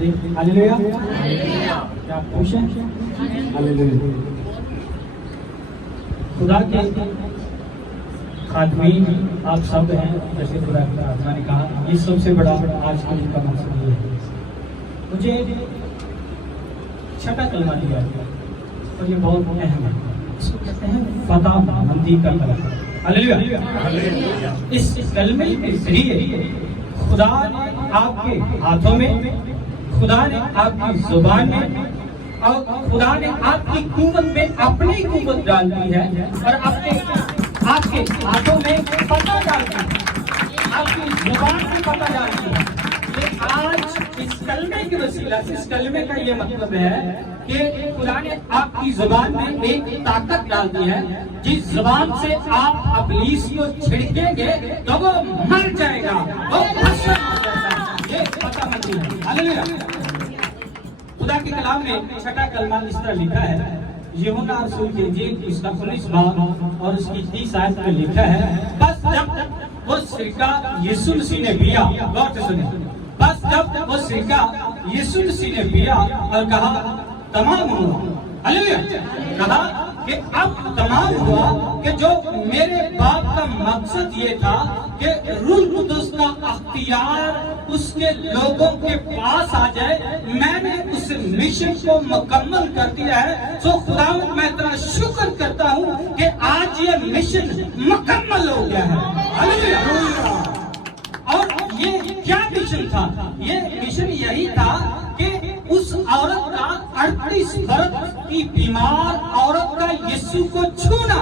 Hallelujah. क्या आप खुश हैं? हालेलुया। खुदा के खादमीन आप सब हैं, जैसे खुदा की आत्मा ने कहा। ये सबसे बड़ा आज के दिन का मकसद ये है। मुझे छठा कलमा दिया है और ये बहुत अहम है। इसको कहते हैं फताहमंदी का कलमा। हालेलुया। इस कलमे के जरिए खुदा ने आपके हाथों में, खुदा ने आपकी जुबान में और खुदा ने आपकी कुव्वत में अपनी कुव्वत डाल दी है और आपके हाथों में पता डाल दी है, आपकी जुबान में पता डाल दी है। तो आज इस कलमे के वसीला से, इस कलमे का ये मतलब है कि खुदा ने आपकी जुबान में एक ताकत डाल दी है, जिस जुबान से आप इब्लीस को छिड़केंगे तो वो मर जाएगा, वो भस्म हो जाएगा। ये पता मंदी है। हालेलुया। खुदा के कलाम में छठा कलमा इस तरह लिखा है। यूहन्ना रसूल की इंजील उसका 19 बाब और उसकी 30 आयत में लिखा है, बस जब वो सिरका यीशु मसीह ने पिया, गौर से सुनिए, बस जब वो सिरका यीशु मसीह ने पिया और कहा तमाम हुआ। हालेलुया। कहा कि अब तमाम हुआ, कि जो मेरे बाप का मकसद ये था कि रूह कुदस का अख्तियार उसके लोगों के पास आ जाए, मैंने उस मिशन को मुकम्मल कर दिया है। तो खुदावंद मैं तेरा शुक्र करता हूँ कि आज ये मिशन मुकम्मल हो गया है। हालेलुया। और ये क्या मिशन था? ये मिशन यही था कि उस औरत का 38 बरस की बीमार औरत का यीशु को छूना।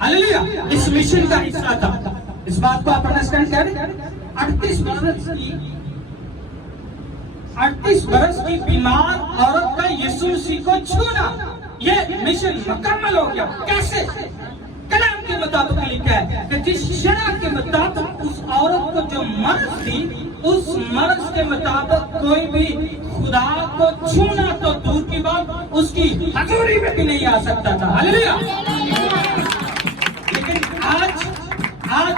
हालेलुया। इस मिशन का हिस्सा था। इस बात को आप अंडरस्टैंड करें। 38 बरस की बीमार औरत का यीशु मसीह को छूना, ये मिशन मुकम्मल हो गया। कैसे? कलाम के मुताबिक लिखा है कि जिस शरह के मुताबिक उस औरत को जो मर्ज थी, उस मर्ज के मुताबिक कोई भी खुदा को छूना तो दूर की बात, उसकी हजूरी में भी नहीं आ सकता था। हालेलुया। लेकिन आज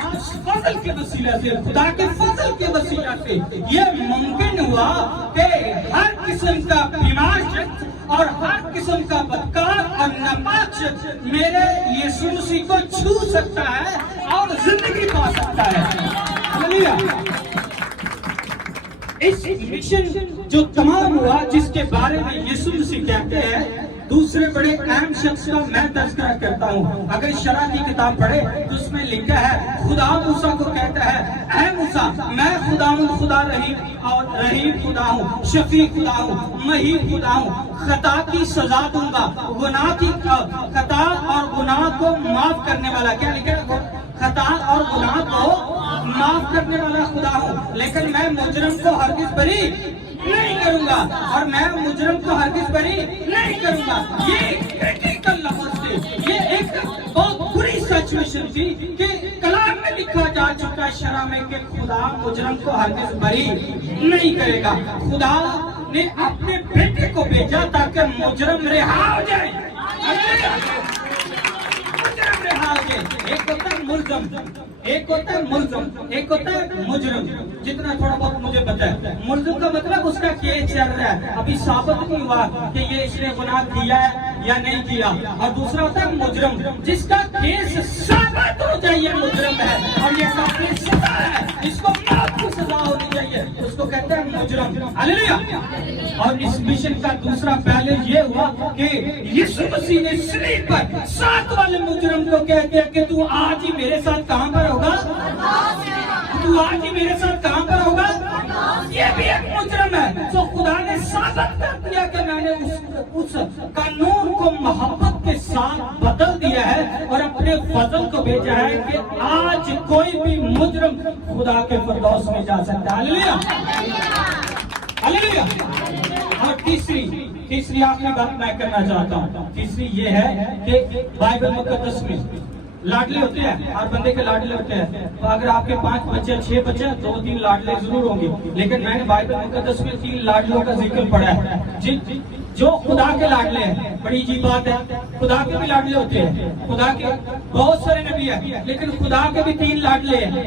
उस फजल के वसीला से, खुदा के फजल के वसीला से ये मुमकिन हुआ कि हर किस्म का बीमार शख्स और हर किस्म का बदकार और नापाक शख्स मेरे यीशु मसीह को छू सकता है और जिंदगी पा सकता है। हालेलुया। इस मिशन जो तमाम हुआ, जिसके बारे में यीशु मसीह कहते हैं, दूसरे बड़े अहम शख्स का मैं तज़किरा करता हूँ। अगर शरह की किताब पढ़े तो उसमें लिखा है, खुदा मूसा को कहता है, ऐ मूसा, मैं खुदा हूँ, खुदा रहीम और रहीम खुदा हूँ, शफी खुदा हूँ, महीन खुदा हूँ, खता की सजा दूंगा, गुनाह की खता और गुनाह को माफ करने वाला। क्या लिखा है? खता और गुनाह को माफ करने वाला खुदा हूँ, लेकिन मैं मुजरम को हरगिज़ बरी नहीं करूंगा और मैं मुजरम को हरगिज़ बरी नहीं करूंगा। ये क्रिटिकल लफ्ज़ थे। ये एक बहुत बुरी सिचुएशन थी कि कलाम में लिखा जा चुका शरह में कि खुदा मुजरम को हरगिज़ बरी नहीं करेगा। खुदा ने अपने बेटे को भेजा ताकि मुजरम रिहा हो जाए। मुजरम रिहा हो जाए। एक होता है मुलज़म, एक होता है मुलज़म, एक होता है मुजरम। जितना थोड़ा बहुत मुझे पता है, मुलज़म का मतलब उसका केस चल रहा है, अभी साबित नहीं हुआ कि ये इसने गुनाह किया है या नहीं किया। और दूसरा होता है मुजरम, जिसका केस साबित हो जाए मुजरम है और ये काफी सजा है, इसको मौत की सजा होनी चाहिए, उसको कहते हैं मुजरम। हालेलुया। और इस मिशन का दूसरा पहले ये हुआ कि यीशु मसीह ने सलीब पर 7 वाले मुजरम को कह दिया कि तू आज ही मेरे साथ कहां पर होगा? तू आज ही मेरे साथ कहां पर होगा? ये भी एक मुजरम है। तो खुदा ने साबित कर दिया कि मैंने उस कानून को मोहब्बत के साथ बदल दिया है और अपने फजल को भेजा है कि आज कोई भी मुजरम खुदा के फिरदौस में जा सकता है। हालेलुया। हालेलुया। और तीसरी आखिरी बात मैं करना चाहता हूँ। तीसरी ये है कि बाइबल मुकद्दस में लाडले होते हैं, हर बंदे के लाडले होते हैं। तो अगर आपके 5 बच्चे 6 बच्चे 2-3 लाडले जरूर होंगे, लेकिन मैंने बाइबल मुकद्दस में 3 लाडलों का जिक्र पढ़ा है जो खुदा के लाडले हैं। बड़ी अजीब बात है, खुदा के भी लाडले होते हैं। खुदा के बहुत सारे नबी हैं, लेकिन खुदा के भी 3 लाडले हैं।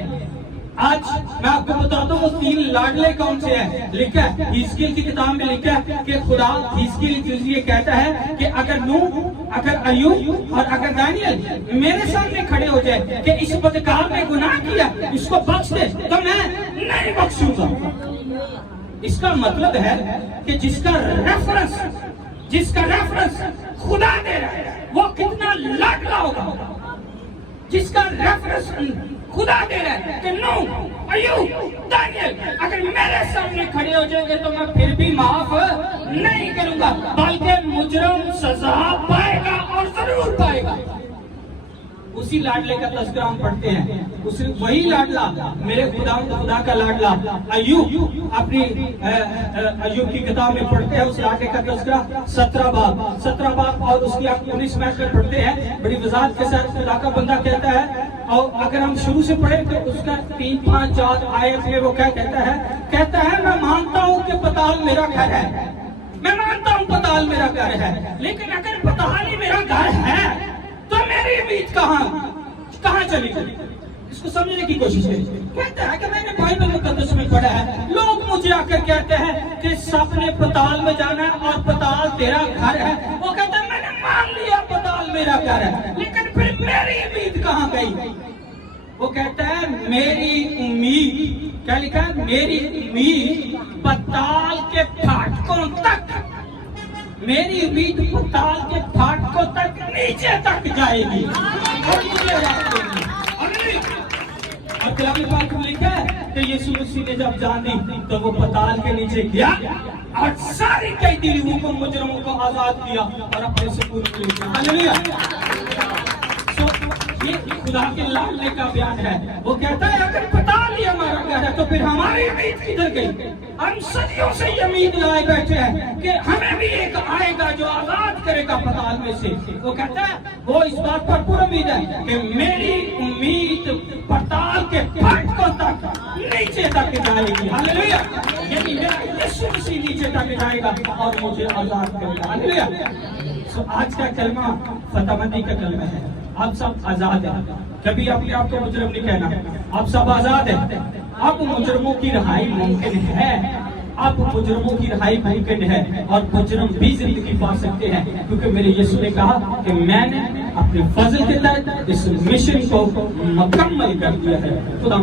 آج میں آپ کو بتاتا ہوں وہ 3 لاڈلے کون سے ہیں. لکھا ہے حزقیل کی کتاب میں لکھا ہے کہ خدا حزقیل یہ کہتا ہے کہ اگر نوح، اگر ایوب اور اگر دانیل میرے سامنے کھڑے ہو جائے کہ اس بدکار نے گناہ کیا اس کو بخش دے تو میں نہیں بخشوں گا. اس کا مطلب ہے کہ جس کا ریفرنس خدا دے رہا ہے وہ کتنا لاڈلا ہوگا. جس کا ریفرنس خدا دے رہا ہے کہ نوح، ایوب، دانیل اگر میرے سامنے کھڑے ہو جائیں گے تو میں پھر بھی معاف نہیں کروں گا، بلکہ مجرم سزا پائے گا اور ضرور پائے گا. اسی لاڈلے کا تذکرہ ہم پڑھتے ہیں. وہی لاڈلا میرے خدا کا لاڈلا ایوب، اپنی ایوب کی کتاب میں پڑھتے ہیں اس لاڈلے کا تذکرہ 17 باب اور اس کی 19 میں پڑھتے ہیں. بڑی وضاحت کے ساتھ خدا کا بندہ کہتا ہے، اور اگر ہم شروع سے پڑھیں تو اس کا 3، 5، 4 آیت میں وہ کیا کہتا ہے میں مانتا ہوں کہ پتال میرا گھر ہے، میں مانتا ہوں پتال میرا گھر ہے، لیکن اگر پتال ہی میرا گھر ہے تو میری امید کہاں چلی گئی. اس کو سمجھنے کی کوشش ہے. کہتا ہے کہ میں نے بائبل مقدس میں پڑھا ہے لوگ مجھے آ کر کہتے ہیں کہ سب نے پتال میں جانا ہے اور پتال تیرا گھر ہے. وہ کہتا ہے میں نے مان لیا پتال میرا گھر ہے، لیکن پھر میری امید کہاں گئی. وہ کہتا ہے میری امید، کیا لکھا ہے، میری امید پتال کے پھاٹکوں تک، میری امید پتال کے پھاٹکوں تک نیچے تک جائے گی اور مجھے رات دے گی. اور کلام پاک میں لکھا ہے کہ یسوع مسیح نے جب جان دی تو وہ پتال کے نیچے گیا اور ساری قیدیوں کو، مجرموں کو آزاد کیا اور اپنے سکون میں لے گیا. ہاللیلویا. یہ خدا کے لاڈلے کا بیان ہے. وہ کہتا ہے اگر پتال ہی ہمارا گھر ہے تو پھر ہماری امید کدھر گئی. ہم صدیوں سے یہ امید لائے بیٹھے ہیں کہ ہمیں بھی ایک آئے گا جو آزاد کرے گا پتال میں سے. وہ کہتا ہے وہ اس بات پر پورا امید ہے کہ میری امید پتال کے پھاٹکوں تک نیچے تک جائے گی. ہاللیلویا. یعنی میرا یسوع مسیح نیچے تک جائے گا اور مجھے آزاد کرے گا. ہاللیلویا. آج کا کلمہ فتح مندی کا کلمہ ہے. آپ سب آزاد ہیں. کبھی اپنے آپ کو مجرم نہیں کہنا. آپ سب آزاد ہیں. اب مجرموں کی رہائی ممکن ہے. اب مجرموں کی رہائی ممکن ہے اور مجرم بھی زندگی پا سکتے ہیں، کیونکہ میرے یسوع نے کہا کہ میں نے اپنے فضل کے تحت اس مشن کو مکمل کر دیا ہے. خدا